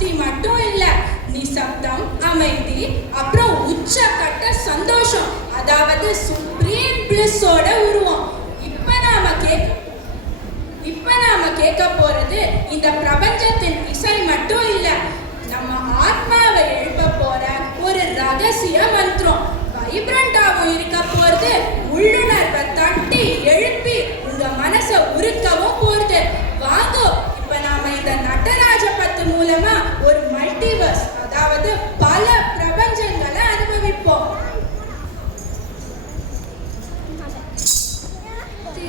சக்தி மட்டும் இல்ல, நிசப்தம், அமைதி, அப்புறம் உச்சக்கட்ட சந்தோஷம், அதாவது சுப்ரீம் பிளிஸோட உருவம். இப்ப நாம கேட்க போறது இந்த பிரபஞ்சத்தின் இசை மட்டும் இல்ல, நம்ம ஆத்மாவை எழுப்ப போற ஒரு ரகசிய மந்திரம். வைப்ரண்டாவும் இருக்க போறது, உள்ளுணர்வை தட்டி எழுப்பி உங்க மனசை உருக்கவும் போறது. வாங்கோ, இப்ப நாம இந்த நடராஜ பத்து மூலமா ஒரு மல்டிவர்ஸ், அதாவது பல பிரபஞ்சங்களை அனுபவிப்போம்.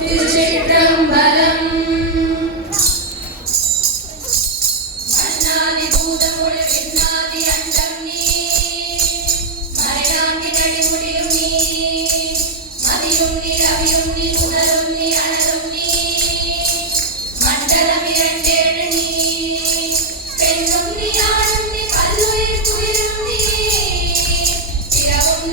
திருச்சிற்றம்பலம். பெண்ணும் நீ ஆணும் நீ பல்லுயிர் துயிரும் நீ பிறவும்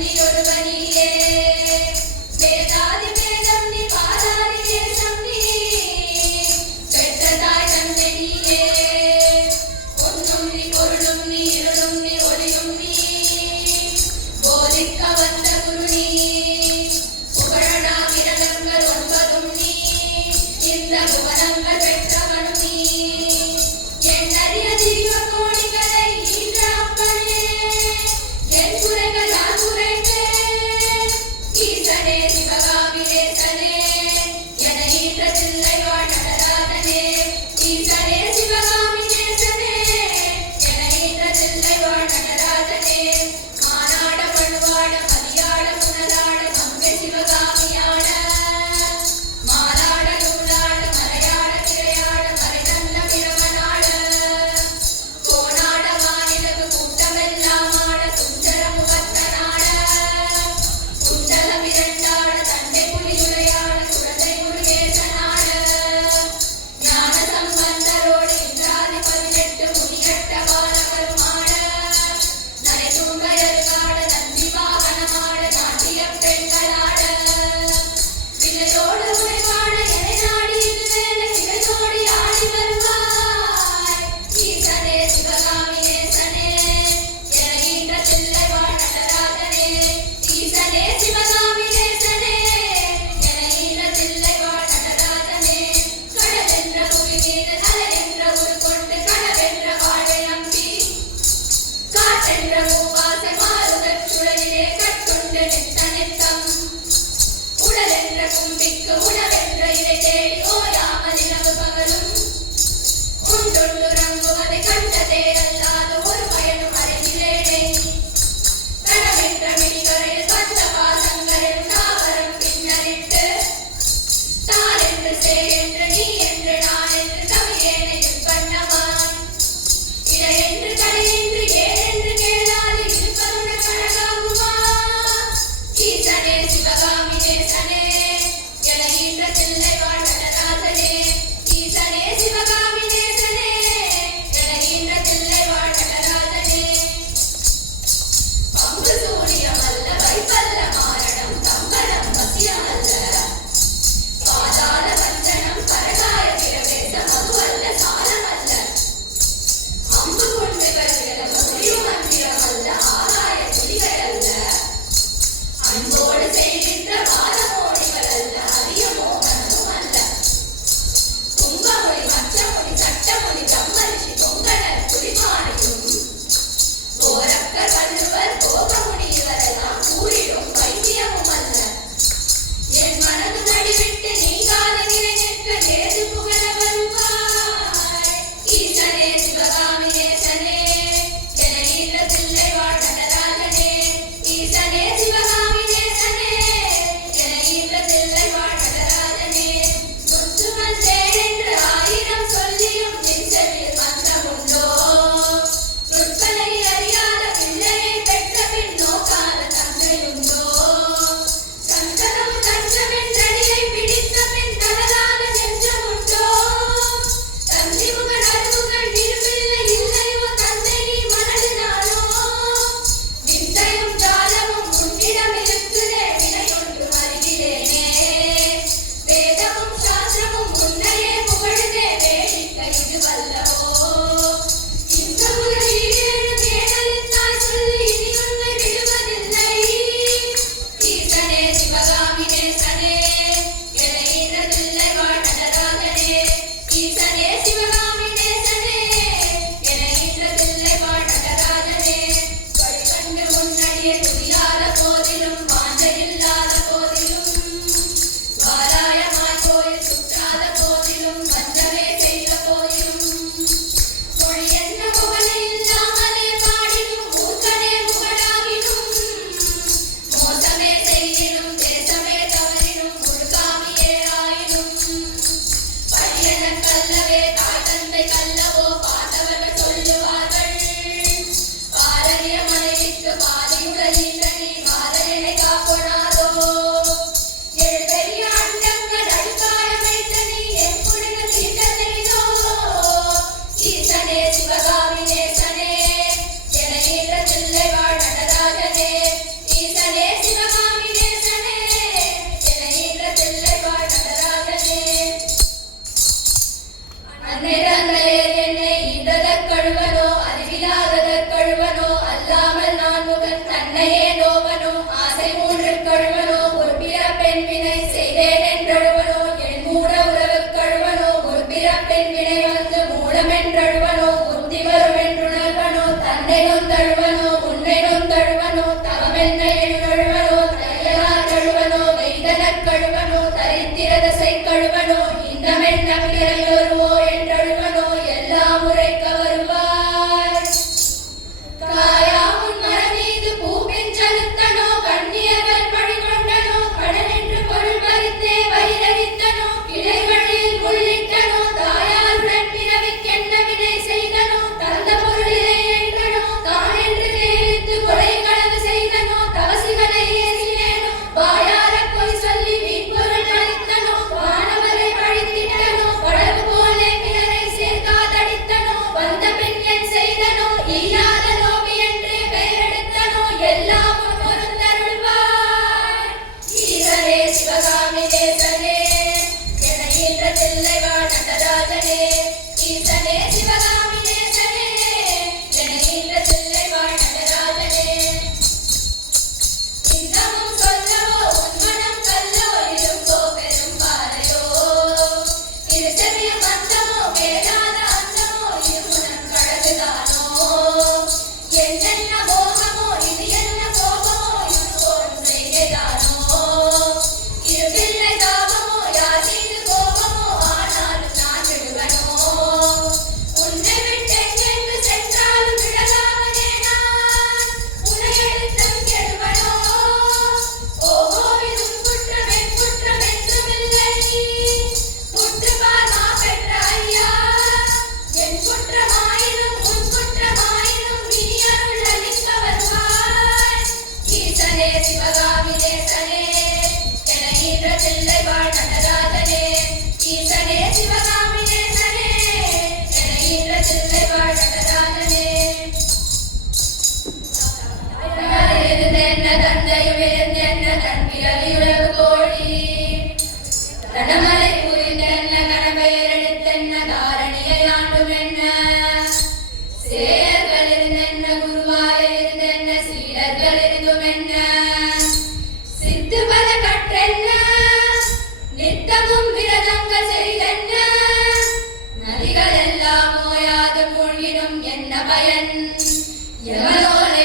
மண்ணை நொந்தழுவனோ உன்னை நொந்தழுவனோ தவமென்ன எழுவழுவனோ தையலா கழுவனோ மெய்தனக் கழுவனோ தரித்திர தசை கழுவனோ இன்னமென்ன பிறந்தொருவோ என்றழுவனோ எல்லாம் உரைக்க வருவார். காயா உன் மரமீது பூப்பின் செலுத்தனோ கண்ணியர்கள் பழிகொண்டனோ கடனென்று பொருள் பறித்தே வயிறறித்தனோ கிளைகளில் முள்ளிட்டனோ தாயாருடன் பிறவிக்கென்ன வினை செய்தனோ தந்த பொருளிலே என்றனோ தானென்று கேளித்து கொலை களவு செய்தனோ தவசிகளை ஏசினேனோ வாயார பொய் சொல்லி வீண்பொருள் அளித்தனோ வானவரை பழித்திட்டனோ படகு போலே பிறரை சேர்க்காதடித்தனோ வந்த பெண் என் செய்தனோ ஈயாத நோபி என்று பெயரெடுத்தனோ எல்லாம் உன் பொருந்தருள்வாய். ஈசனே சிவகாமி தேசனே என ஈன்ற தில்லைவாழ் நடராஜனே ஈசனே சிவகாமி தேசனே என ஈன்ற தில்லைவாழ் நடராஜனே இன்னமும் சொல்லவோ உன்மனம் கல்லவோ இரும்போ பெரும் பாறையோ இது செவிய மந்தமோ கேளாத அந்தமோ இது உனக் கழகுதானோ என்னென்ன மோகமோ இது என்ன கோபமோ இது போடும் செய்கைதானோ இது பிள்ளை தாபமோ யார் மீது கோபமோ ஆனாலும் நான் விடுவனோ உன்னை விட்டெங்கெங்கு சென்றாலும் விடலாமனே நான் உன்னை எடுத்தும் கெடுவனோ ஓஹோ இதும் குற்றம் என் குற்றம் என்றுமில்லை முற்றுப்பார் மா பெற்ற ஐயா என் குற்றமாயினும் உன் குற்றமாயினும் நீ அருள் அளிக்க வருவாய். ஈசனே சிவகாமி தேசனே என ஈன்ற தில்லைவாழ் நடராஜனே ஈசனே சிவகாமி தேசனே என ஈன்ற தில்லைவாழ் நடராஜனே இருந்தென்ன தந்தையும் இருந்தென்ன தன் பிறவியுலகு கோழி தடமலை புரிந்தென்ன கணபெயர் எடுத்தென்ன தாரணியை ஆண்டும் என்ன சேர்கள் இருந்தென்ன குருவாய் இருந்தென்ன சீடர்கள் இருந்தும் என்ன சித்து பல கற்றென்ன நித்தமும் விரதங்கள் செய்தென்ன நதிகள் எல்லாம் ஓயாது மூழ்கிடும் என்ன பயன் எவனோலை